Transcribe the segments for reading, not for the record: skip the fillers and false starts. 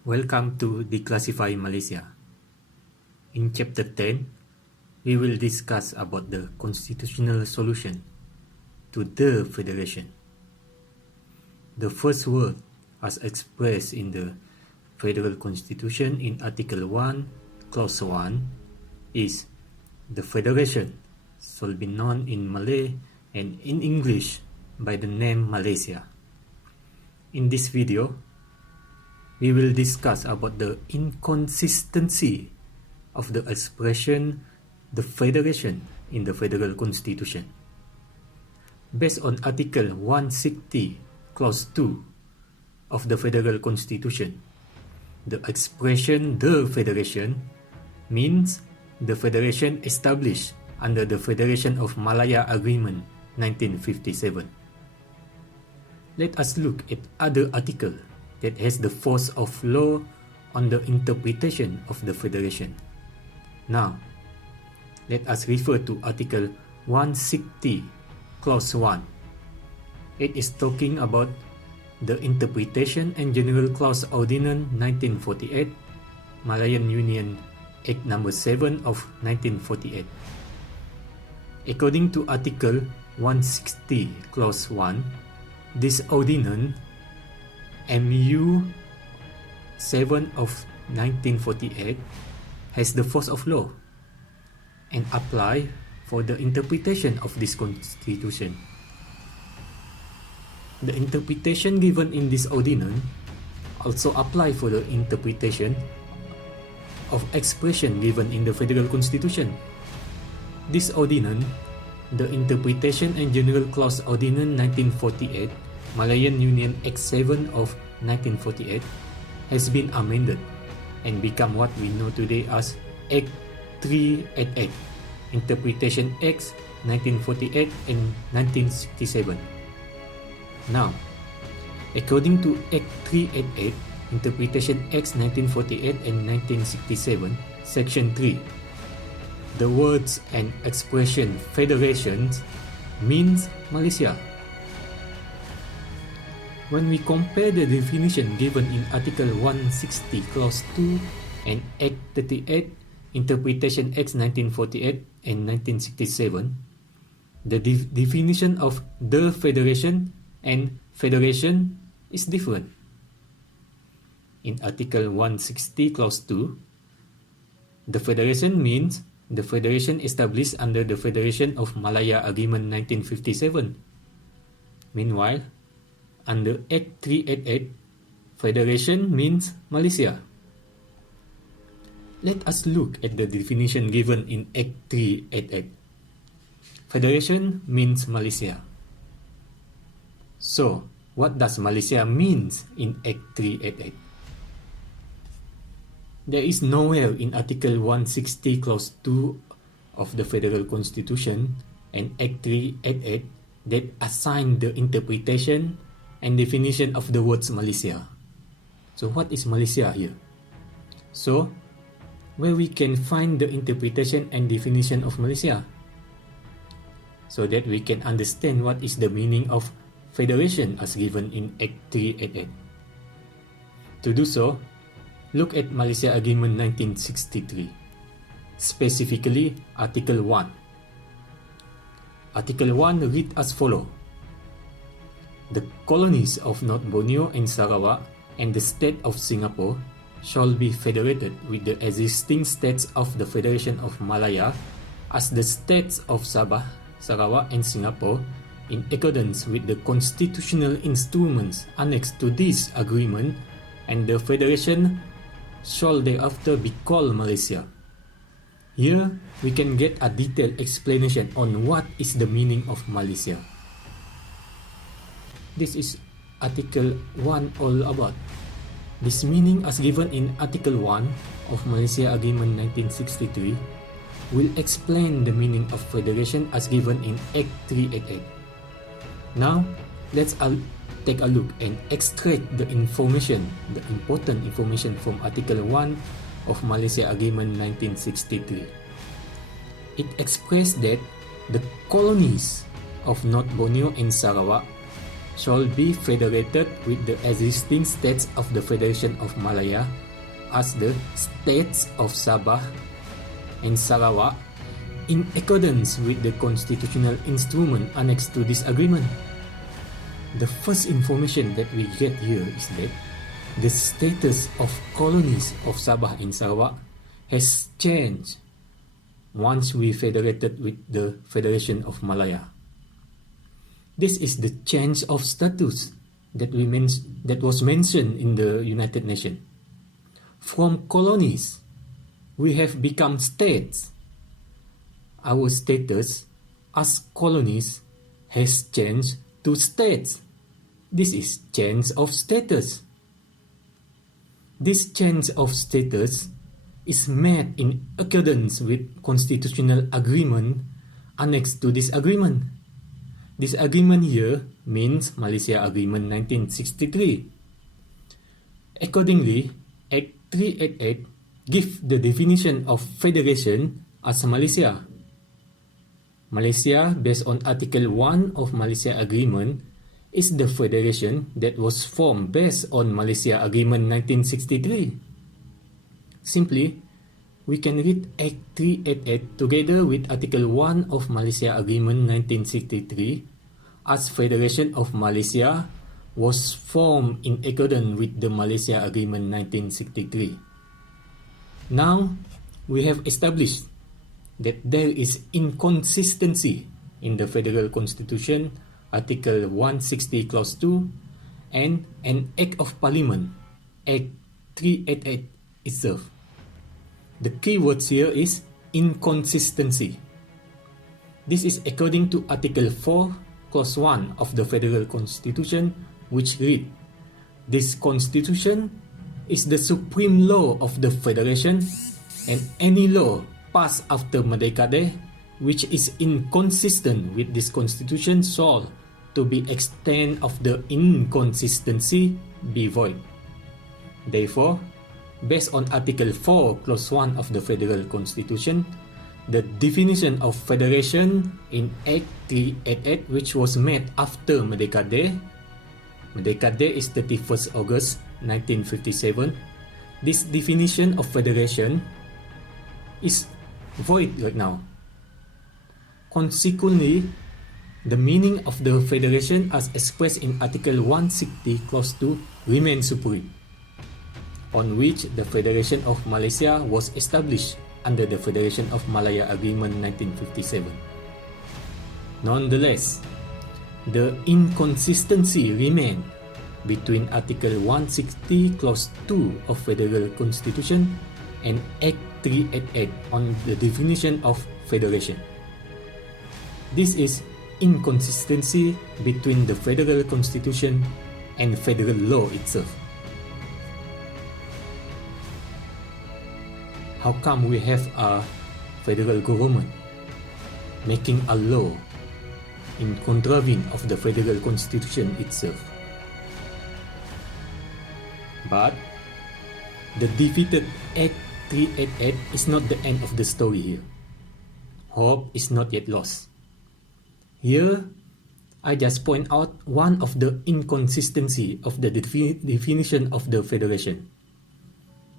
Welcome to Declassified Malaysia. In Chapter 10, we will discuss about the constitutional solution to the Federation. The first word, as expressed in the Federal Constitution in Article 1, Clause 1, is the Federation shall be known in Malay and in English by the name Malaysia. In this video, we will discuss about the inconsistency of the expression the Federation in the Federal Constitution. Based on Article 160, Clause 2 of the Federal Constitution, the expression the Federation means the Federation established under the Federation of Malaya Agreement 1957. Let us look at other article that has the force of law on the interpretation of the Federation. Now, let us refer to Article 160, Clause 1. It is talking about the Interpretation and General Clause Ordinance 1948, Malayan Union Act No. 7 of 1948. According to Article 160, Clause 1, this ordinance MU 7 of 1948 has the force of law and apply for the interpretation of this constitution. The interpretation given in this ordinance also apply for the interpretation of expression given in the Federal Constitution. This ordinance, the Interpretation and General Clause Ordinance 1948, Malayan Union Act 7 of 1948, has been amended and become what we know today as Act 388, Interpretation Acts 1948 and 1967. Now, according to Act 388, Interpretation Acts 1948 and 1967, Section 3, the words and expression Federations means Malaysia. When we compare the definition given in Article 160, Clause 2 and Act 38, Interpretation Acts 1948 and 1967, the definition of the Federation and Federation is different. In Article 160, Clause 2, the Federation means the Federation established under the Federation of Malaya Agreement 1957. Meanwhile, under Act 388, Federation means Malaysia. Let us look at the definition given in Act 388. Federation means Malaysia. So, what does Malaysia means in Act 388? There is nowhere in Article 160, Clause 2 of the Federal Constitution and Act 388 that assign the interpretation and definition of the words Malaysia. So what is Malaysia here? So, where we can find the interpretation and definition of Malaysia, so that we can understand what is the meaning of Federation as given in Act 388. To do so, look at Malaysia Agreement 1963, specifically Article 1. Article 1 read as follows: the colonies of North Borneo and Sarawak and the state of Singapore shall be federated with the existing states of the Federation of Malaya as the states of Sabah, Sarawak and Singapore in accordance with the constitutional instruments annexed to this agreement, and the Federation shall thereafter be called Malaysia. Here, we can get a detailed explanation on what is the meaning of Malaysia. This is Article 1 all about. This meaning as given in Article 1 of Malaysia Agreement 1963 will explain the meaning of Federation as given in Act 388. Now, let's take a look and extract the information, the important information from Article 1 of Malaysia Agreement 1963. It expressed that the colonies of North Borneo and Sarawak shall be federated with the existing states of the Federation of Malaya as the states of Sabah and Sarawak in accordance with the constitutional instrument annexed to this agreement. The first information that we get here is that the status of colonies of Sabah and Sarawak has changed once we federated with the Federation of Malaya. This is the change of status that was mentioned in the United Nations. From colonies, we have become states. Our status as colonies has changed to states. This is change of status. This change of status is made in accordance with constitutional agreement annexed to this agreement. This agreement here means Malaysia Agreement 1963. Accordingly, Act 388 gives the definition of federation as Malaysia. Malaysia, based on Article 1 of Malaysia Agreement, is the federation that was formed based on Malaysia Agreement 1963. Simply, we can read Act 388 together with Article 1 of Malaysia Agreement 1963 as Federation of Malaysia was formed in accordance with the Malaysia Agreement 1963. Now, we have established that there is inconsistency in the Federal Constitution, Article 160 Clause 2, and an Act of Parliament, Act 388 itself. The key words here is inconsistency. This is according to Article 4, Clause 1 of the Federal Constitution, which read, "This Constitution is the supreme law of the Federation, and any law passed after Merdeka Day, which is inconsistent with this Constitution, shall, to the extent of the inconsistency, be void." Therefore, based on Article 4, Clause 1 of the Federal Constitution, the definition of federation in Act 388, which was made after Merdeka Day is 31st August 1957, this definition of federation is void right now. Consequently, the meaning of the federation as expressed in Article 160 Clause 2 remains supreme, on which the Federation of Malaysia was established under the Federation of Malaya Agreement 1957. Nonetheless, the inconsistency remained between Article 160 Clause 2 of Federal Constitution and Act 388 on the definition of federation. This is inconsistency between the Federal Constitution and federal law itself. How come we have a federal government making a law in contravene of the Federal Constitution itself? But the defeated Act 388 is not the end of the story here. Hope is not yet lost. Here, I just point out one of the inconsistency of the definition of the federation.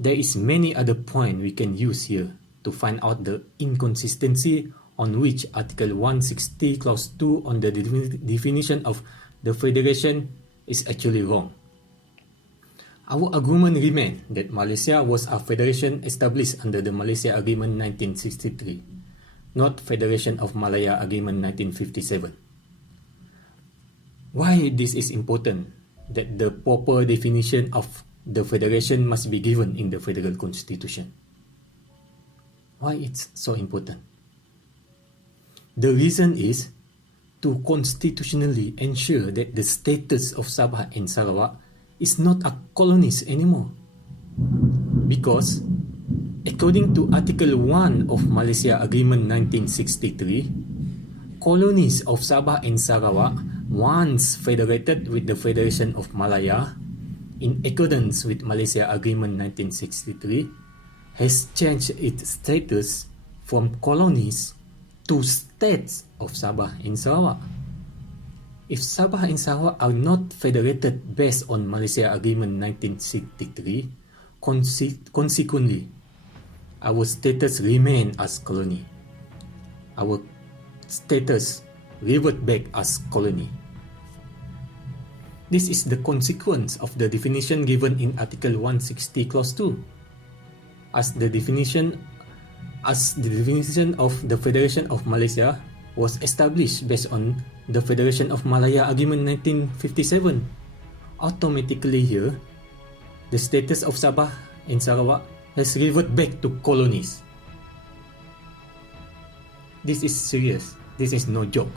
There is many other points we can use here to find out the inconsistency on which Article 160 Clause 2 on the definition of the federation is actually wrong. Our argument remains that Malaysia was a federation established under the Malaysia Agreement 1963, not Federation of Malaya Agreement 1957. Why this is important, that the proper definition of the federation must be given in the Federal Constitution? Why it's so important? The reason is to constitutionally ensure that the status of Sabah and Sarawak is not a colonies anymore. Because according to Article 1 of Malaysia Agreement 1963, colonies of Sabah and Sarawak, once federated with the Federation of Malaya, in accordance with Malaysia Agreement 1963, has changed its status from colonies to states of Sabah and Sarawak. if Sabah and Sarawak are not federated based on Malaysia Agreement 1963, consequently, our status remain as colony. Our status revert back as colony. This is the consequence of the definition given in Article 160 Clause 2. As the definition of the Federation of Malaysia was established based on the Federation of Malaya Agreement 1957, automatically here, the status of Sabah and Sarawak has reverted back to colonies. This is serious. This is no joke.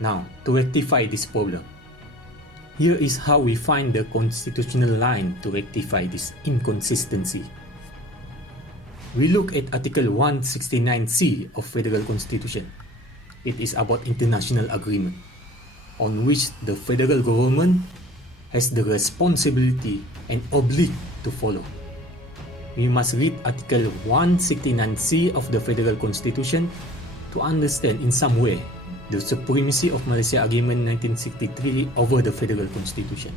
Now, to rectify this problem, here is how we find the constitutional line to rectify this inconsistency. We look at Article 169C of Federal Constitution. It is about international agreement, on which the federal government has the responsibility and obligation to follow. We must read Article 169C of the Federal Constitution to understand in some way the supremacy of Malaysia Agreement 1963 over the Federal Constitution.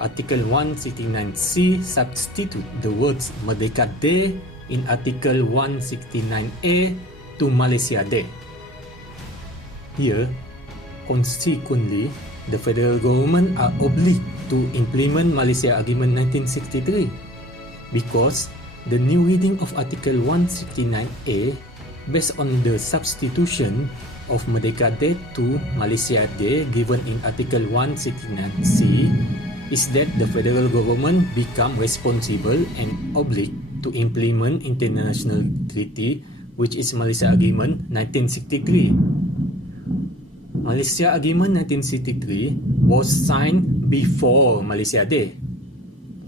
Article 169C substitute the words Merdeka Day in Article 169A to Malaysia Day. Here, consequently, the federal government are obliged to implement Malaysia Agreement 1963 because the new reading of Article 169A based on the substitution of Merdeka Day to Malaysia Day given in Article 169C is that the federal government become responsible and obliged to implement international treaty which is Malaysia Agreement 1963. Malaysia Agreement 1963 was signed before Malaysia Day.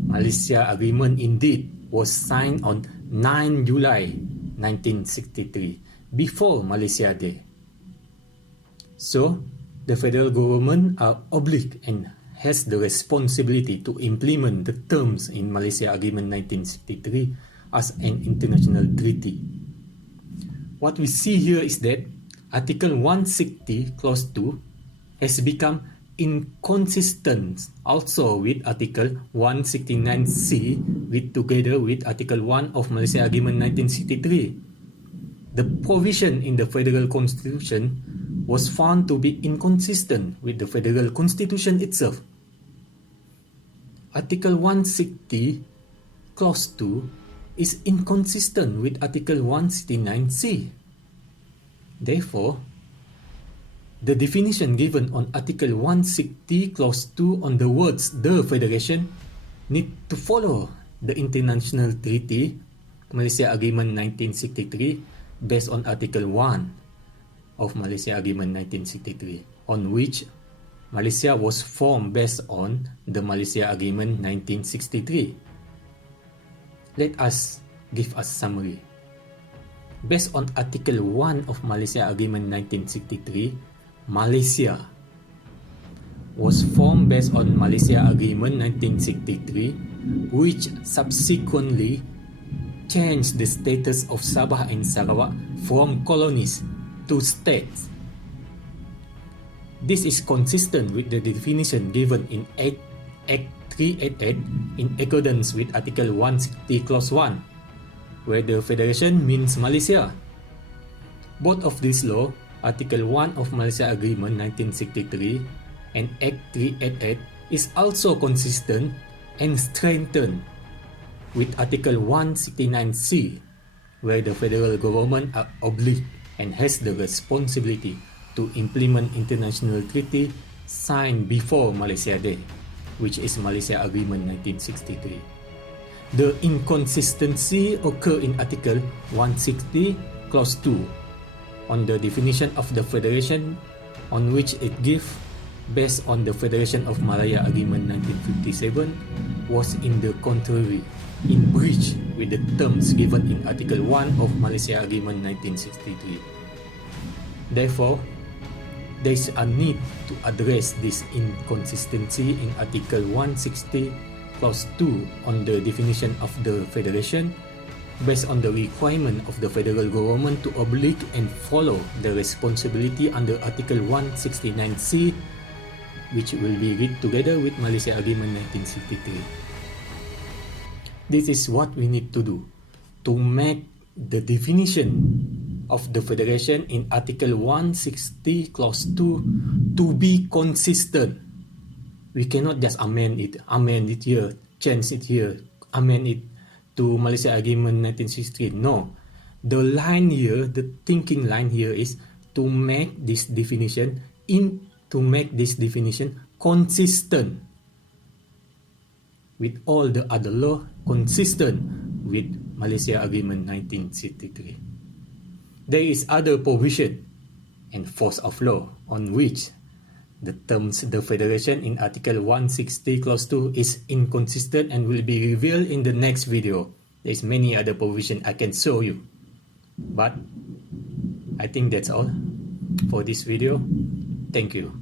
Malaysia Agreement indeed was signed on 9 July 1963, before Malaysia Day. So, the federal government are obliged and has the responsibility to implement the terms in Malaysia Agreement 1963 as an international treaty. What we see here is that Article 160 Clause 2 has become inconsistent also with Article 169C together with Article 1 of Malaysia Agreement 1963. The provision in the Federal Constitution was found to be inconsistent with the Federal Constitution itself. Article 160 Clause 2 is inconsistent with Article 169C. Therefore, the definition given on Article 160 Clause 2 on the words the Federation need to follow the international treaty Malaysia Agreement 1963 based on Article 1 of Malaysia Agreement 1963 on which Malaysia was formed based on the Malaysia Agreement 1963. Let us give a summary. Based on Article 1 of Malaysia Agreement 1963, Malaysia was formed based on Malaysia Agreement 1963, which subsequently changed the status of Sabah and Sarawak from colonies to states. This is consistent with the definition given in Act 388 in accordance with Article 160 Clause 1, where the Federation means Malaysia. Both of these law, Article 1 of Malaysia Agreement 1963 and Act 388 is also consistent and strengthened with Article 169C, where the federal government are obliged and has the responsibility to implement international treaty signed before Malaysia Day, which is Malaysia Agreement 1963. The inconsistency occur in Article 160 Clause 2 on the definition of the Federation on which it gives based on the Federation of Malaya Agreement 1957 was in the contrary, in breach with the terms given in Article 1 of Malaysia Agreement 1963. Therefore, there is a need to address this inconsistency in Article 160 Clause 2 on the definition of the Federation based on the requirement of the federal government to oblige and follow the responsibility under Article 169C, which will be read together with Malaysia Agreement 1963. This is what we need to do to make the definition of the federation in Article 160 Clause 2 to be consistent. We cannot just amend it here, change it here, amend it to Malaysia Agreement 1963. No. The line here, the thinking line here is to make this definition consistent with all the other law, consistent with Malaysia Agreement 1963. There is other provision and force of law on which the terms the federation in Article 160 Clause 2 is inconsistent and will be revealed in the next video. There is many other provision I can show you. But I think that's all for this video. Thank you.